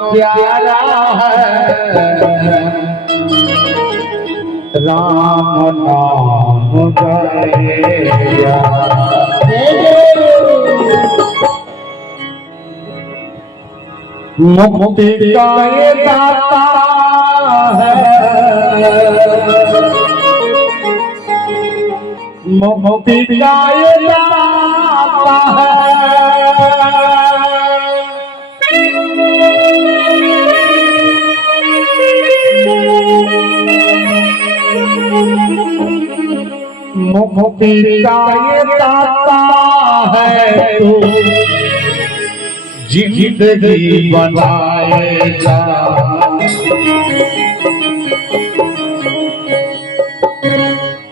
प्यारा है राम नाम गाया। मुक्ति का ये दाता है, मुक्ति का ये दाता है। मुक्ति का ये दाता है तू जिंदगी बनाएगा।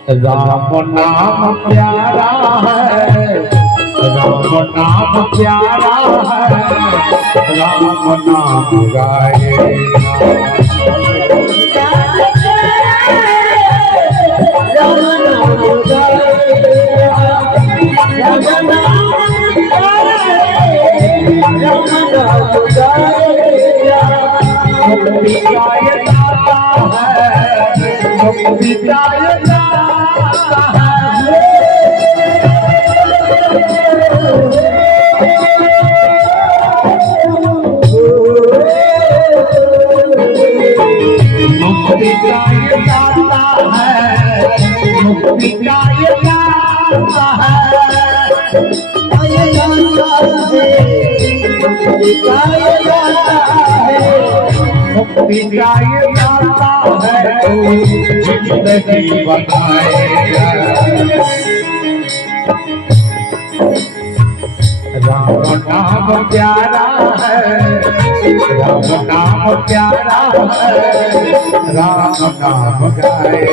राम नाम प्यारा है, राम नाम प्यारा है, राम नाम गाएगा। जिंदगी बनाएगा। राम नाम प्यारा है, राम नाम प्यारा है, राम नाम गाए।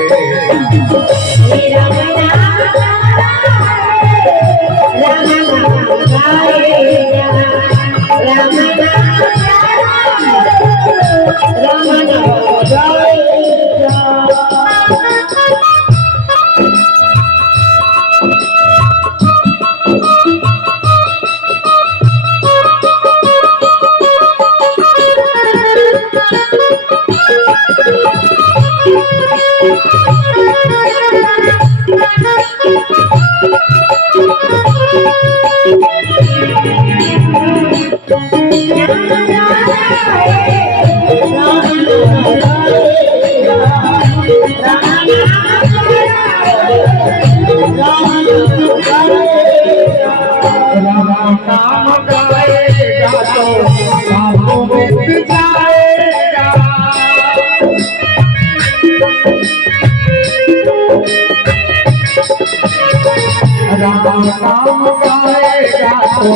राम नाम गाएगा तो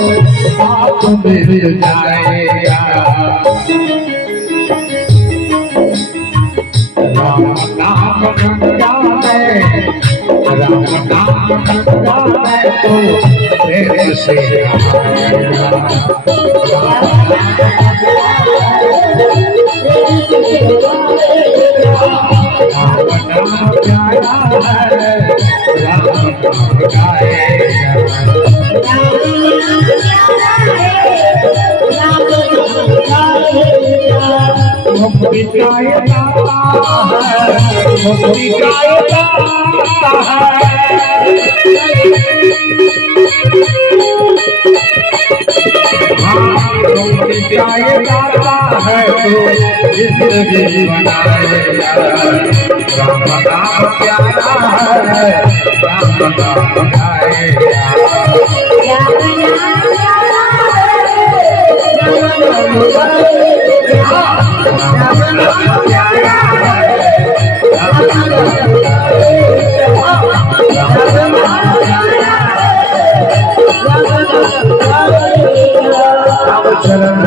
पाप मिट जाएगा। राम नाम गंगा है, राम नाम गंगा है तो प्रेम से मुक्ति का ये दाता है, मुक्ति का ये दाता है। मुक्ति का ये दाता है तो जिंदगी बनाएगा। राम नाम प्यारा है, राम नाम गाएगा। चरण